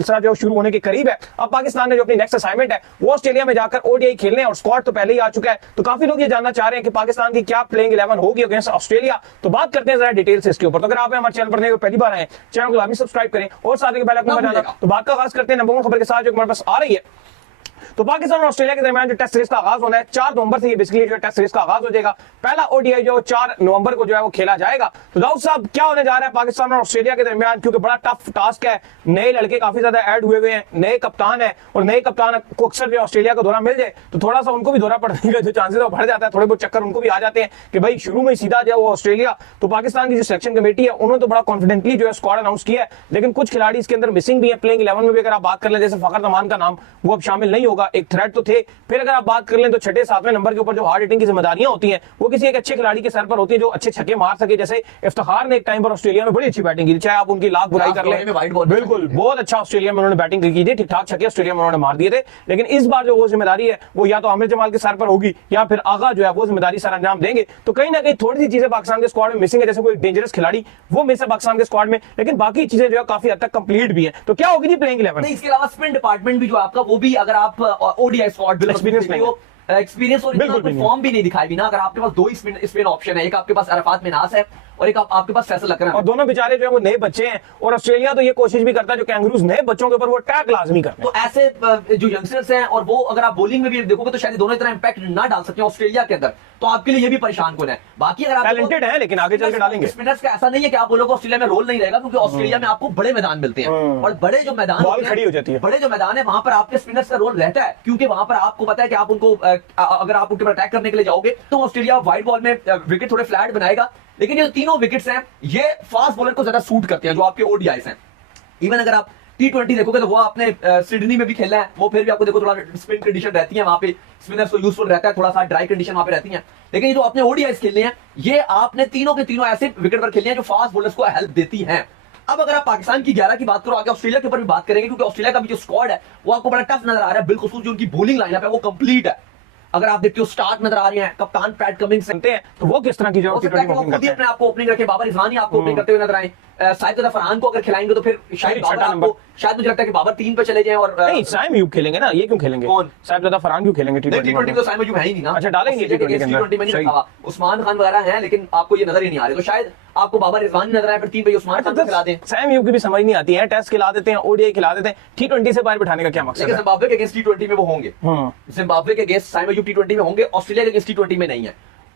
जो शुरू होने के करीब है। अब पाकिस्तान ने जो अपनी नेक्स्ट असाइनमेंट है वो ऑस्ट्रेलिया में जाकर ओडीआई खेलने, और स्क्वाड तो पहले ही आ चुका है। तो काफी लोग ये जानना चाह रहे हैं कि पाकिस्तान की क्या प्लेइंग 11 होगी अगेंस्ट ऑस्ट्रेलिया। तो बात करते हैं जरा डिटेल से इसके ऊपर। तो अगर आप हमारे चैनल पर पहली बार आए, चैनल को लाजमी सब्सक्राइब करें और साथ ही बेल आइकन बजाना। तो बात का आगाज करते हैं नंबर 1 खबर के साथ जो हमारे पास आ रही है। तो पाकिस्तान और ऑस्ट्रेलिया के दरमियान जो टेस्ट सीरीज का आगाज होना है 4 नवंबर से, ये बेसिकली जो टेस्ट सीरीज का आगाज हो जाएगा। पहला ओडीआई जो 4 नवंबर को जो है वो खेला जाएगा। तो दाऊद साहब क्या होने जा रहा है पाकिस्तान और ऑस्ट्रेलिया के दरमियान, क्योंकि बड़ा टफ टास्क है। नए लड़के काफी ज्यादा ऐड हुए हुए हैं, नए कप्तान है, और नए कप्तान को अक्सर जो ऑस्ट्रेलिया को दौरा मिल जाए तो थोड़ा सा उनको भी दौरा पड़ने का जो चांसेस है वो बढ़ जाता है। थोड़े बहुत चक्कर उनको भी आ जाते हैं कि भाई शुरू में सीधा जो वो ऑस्ट्रेलिया। तो पाकिस्तान की जो सिलेक्शन कमेटी है उन्होंने तो बड़ा कॉन्फिडेंटली जो है स्क्वाड अनाउंस किया है, लेकिन कुछ खिलाड़ी इसके अंदर मिसिंग भी है। प्लेइंग 11 में भी अगर आप बात कर लें, जैसे फखर जमान का नाम वो अब शामिल नहीं होगा, एक थ्रेट तो थे। फिर अगर आप बात कर लें तो 6, 7वें नंबर के ऊपर जो हार्ड हिटिंग की जिम्मेदारियां होती हैं वो किसी एक अच्छे खिलाड़ी के सर पर होती है जो अच्छे छक्के मार सके। जैसे इफ्तिखार ने एक टाइम पर ऑस्ट्रेलिया में बड़ी अच्छी बैटिंग की, चाहे आप उनकी लाख बुराई कर लें, बिल्कुल बहुत अच्छा ऑस्ट्रेलिया में उन्होंने बैटिंग की थी, ठीक ठाक छक्के ऑस्ट्रेलिया में उन्होंने मार दिए थे। लेकिन इस बार जो वो जिम्मेदारी है वो या तो आमिर जमाल के सर पर होगी या फिर आगा जो है वो जिम्मेदारी सर अंजाम देंगे। तो कहीं ना कहीं थोड़ी सी चीजें पाकिस्तान के स्क्वाड में मिसिंग है, जैसे कोई डेंजरस खिलाड़ी वो मिस है पाकिस्तान के स्क्वाड में, लेकिन बाकी चीजें जो है काफी हद तक कंप्लीट भी है। तो क्या होगी जी प्लेइंग 11? इसके अलावा स्पिन डिपार्टमेंट भी जो आपका वो भी, अगर आप ओडीआई स्क्वाड एक्सपीरियंस और इतना कोई फॉर्म भी नहीं दिखाई भी ना, अगर आपके पास 2 ही स्पिन ऑप्शन है, एक आपके पास अरफात मिन्हास है और एक आपके पास फैसल अकरम है, और दोनों बेचारे जो है वो नए बच्चे हैं। और ऑस्ट्रेलिया तो ये कोशिश भी करता है जो कैंगरूज नए बच्चों के ऊपर वो अटैक लाजमी करते हैं। तो ऐसे जो यंगस्टर्स हैं, और वो अगर आप बॉलिंग में भी देखोगे तो शायद दोनों इतना इंपैक्ट ना डाल सकते हैं ऑस्ट्रेलिया के अंदर, तो आपके लिए ये भी परेशान कौन है। बाकी अगर आप टैलेंटेड है लेकिन आगे चल के डालेंगे। स्पिनर्स का ऐसा नहीं है कि आप बोलोगे ऑस्ट्रेलिया में रोल नहीं रहेगा, क्योंकि ऑस्ट्रेलिया में आपको बड़े मैदान मिलते हैं, और बड़े जो मैदान बॉल खड़ी हो जाती है, बड़े जो मैदान है वहां पर आपके स्पिनर्स का रोल रहता है, क्योंकि वहां पर आपको पता है कि आप उनको अगर आप उनके पर अटैक करने के लिए जाओगे तो ऑस्ट्रेलिया वाइड बॉल में विकेट थोड़े फ्लैट बनाएगा। लेकिन ये तीनों विकेट्स हैं ये फास्ट बॉलर को ज्यादा सूट करते हैं जो आपके ओडीआईस हैं। इवन अगर आप T20 देखोगे तो वो आपने सिडनी में भी खेला है, वो फिर भी आपको देखो थोड़ा स्पिन कंडीशन रहती है वहां पे, स्पिनर्स को यूजफुल रहता है, थोड़ा सा ड्राई कंडीशन वहां पे रहती है। लेकिन ये जो आपने ओडीआईस खेलने हैं ये आपने तीनों के तीनों ऐसे विकेट पर खेलने हैं जो फास्ट बॉलर्स को हेल्प देती हैं। अब अगर आप पाकिस्तान की 11 की बात करो, आगे ऑस्ट्रेलिया के ऊपर भी बात करेंगे, क्योंकि ऑस्ट्रेलिया का भी जो स्क्वाड है वो आपको बड़ा टफ नजर आ रहा है। बिल्कुल जो उनकी बॉलिंग लाइनअप है वो कंप्लीट है। अगर आप देखते हो स्टार्ट नजर आ रहे हैं, कप्तान पैट कमिंस बनते हैं, तो वो किस तरह की जो अपने आपको ओपनिंग रखे, बाबर रिजवानी आपको ओपनिंग करते हुए नजर आए। साइद फरहान को अगर खिलाएंगे तो फिर शायद मुझे लगता है कि बाबर 3 पे चले जाएं, और नहीं साइम यूब खेलेंगे ना, ये क्यों खेलेंगे? कौन? साइद फरहान क्यों खेलेंगे T20 तो साइम यूब है ही नहीं ना। अच्छा डालेंगे T20 के अंदर, उस्मान खान वगैरह हैं, लेकिन आपको ये नजर ही नहीं आ रहे, तो शायद आपको बाबर रिजवानी नजर आए, फिर 3 पे उस्मान खान को खिला दें। साइम यूब की भी समझ नहीं आती है, टेस्ट खिला देते हैं, ओडीआई खिला देते हैं, T20 से बाहर बिठाने का क्या मकसद है? जिम्बाब्वे के अगेंस्ट T20 में वो होंगे, जिम्बाब्वे के अगेंस्ट साइम यूब T20 में होंगे, ऑस्ट्रेलिया के अगेंस्ट T20 में नहीं है।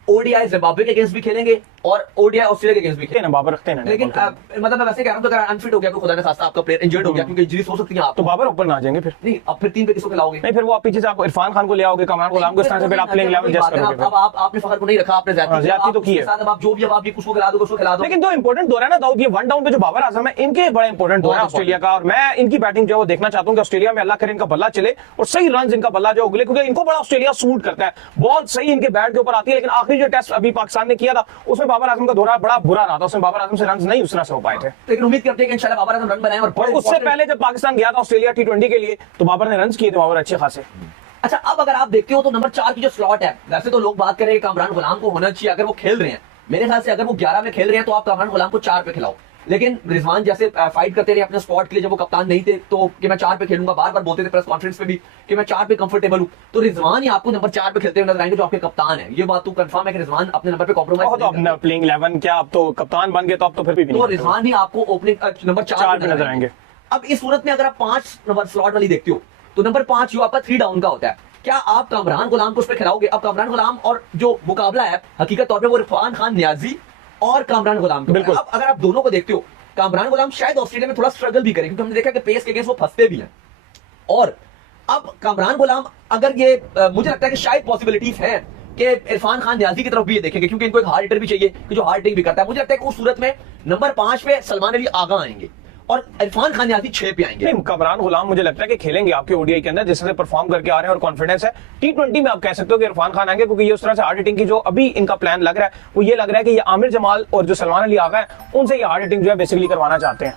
ओडीआई जिम्बाब्वे के अगेंस्ट भी खेलेंगे और ओडीआई ऑस्ट्रेलिया के अगेंस्ट भी खेलेंगे। बाबर रखते हैं, लेकिन मतलब मैं वैसे कह रहा हूं तो अगर अनफिट हो गया तो खुदा ने खास्ता आपका प्लेयर इंजर्ड हो गया, क्योंकि इंजरीज हो सकती हैं आप, तो बाबर ऊपर ना आ जाएंगे फिर। नहीं, अब फिर 3 पे किसको खिलाओगे? नहीं, फिर वो आप पीछे से आप इरफान खान को ले आओगे, कमरान गुलाम को, इस तरह से फिर आप प्लेइंग 11 एडजस्ट करोगे। अब आपने फखर को नहीं रखा, आपने ज्यादती तो की है, अब आप जो भी, अब आप उसको खिला दो, उसको खिला दो। लेकिन दो इंपॉर्टेंट दौर है ना दाऊद, ये 1 डाउन पे जो बाबर आजम है इनके बड़ा इंपॉर्टेंट दौर है ऑस्ट्रेलिया का, और मैं इनकी बैटिंग जो है वो देखना चाहता हूं कि ऑस्ट्रेलिया में अल्लाह करे इनका बल्ला चले और सही रन इनका बल्ला जो उगले, क्योंकि इनको बड़ा ऑस्ट्रेलिया सूट करता है, बॉल सही इनके बैट के ऊपर आती है। लेकिन आखिरी जो टेस्ट अभी पाकिस्तान ने किया था उसमें बाबर आजम का दौरा बड़ा बुरा रहा था, उसमें बाबर आजम से रन नहीं उस तरह से हो पाए थे। लेकिन उम्मीद करते हैं कि इंशाल्लाह बाबर आजम रन बनाएं। और उससे पहले जब पाकिस्तान गया था ऑस्ट्रेलिया T20 के लिए तो बाबर ने रन किए थे, बाबर अच्छे खासे। अच्छा, अब अगर आप देखते हो तो नंबर 4 की जो स्लॉट है, वैसे तो लोग बात करें कामरान गुलाम को होना चाहिए अगर वो खेल रहे हैं। मेरे ख्याल से अगर वो 11 में खेल रहे हैं तो आप कामरान गुलाम को 4 पे खिलाओ। लेकिन रिजवान जैसे फाइट करते रहे अपने स्पॉट के लिए, जब वो कप्तान नहीं थे तो कि मैं 4 पे खेलूंगा, बार बार बोलते थे प्रेस कॉन्फ्रेंस में भी कि मैं 4 पे कंफर्टेबल हूं, तो रिजवान ही आपको नंबर 4 पे खेलते हुए नजर आएंगे जो आपके कप्तान है। ये बात तो कंफर्म है कि रिजवान अपने नंबर पे कॉम्प्रोमाइज तो अपना प्लेइंग 11 क्या अब तो कप्तान बन गए, तो अब तो फिर भी तो रिजवान ही आपको ओपनिंग नंबर 4 पे नजर आएंगे। अब इस सूरत में अगर आप 5 नंबर स्लॉट वाली देखते हो तो नंबर 5 जो आपका 3 डाउन का होता है, क्या आप कामरान गुलाम को उस पर खिलाओगे? अब कामरान गुलाम और जो मुकाबला है हकीकत तौर पर वो इरफान खान नियाजी और कामरान गुलाम। अब अगर आप दोनों को देखते हो, कामरान गुलाम शायद ऑस्ट्रेलिया में थोड़ा स्ट्रगल भी करें, क्योंकि हमने देखा कि पेस के अगेंस्ट वो फंसते भी हैं। और अब कामरान गुलाम अगर ये मुझे लगता है कि शायद पॉसिबिलिटीज हैं कि इरफान खान नियाजी की तरफ भी ये देखेंगे, क्योंकि इनको एक हार्ड हिटर भी चाहिए कि जो हार्ड हिटिंग भी करता है। मुझे लगता है कि उस सूरत में नंबर 5 पे सलमान अली आगा आएंगे और इरफान खान नियाजी 6 पे आएंगे। कमरान गुलाम मुझे लगता है कि खेलेंगे आपके ओडीआई के अंदर, जिस तरह परफॉर्म करके आ रहे हैं और कॉन्फिडेंस है। T20 में आप कह सकते हो कि इरफान खान आएंगे, क्योंकि ये उस तरह से हार्ड हिटिंग की जो अभी इनका प्लान लग रहा है वो ये लग रहा है कि ये आमिर जमाल और जो सलमान अली आगा है उनसे ये हार्ड हिटिंग जो है बेसिकली करवाना चाहते हैं।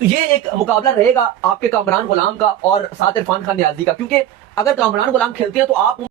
तो ये एक मुकाबला रहेगा आपके कामरान गुलाम का और साथ इरफान खान नियाजी का, क्योंकि अगर कामरान गुलाम खेलते हैं तो आप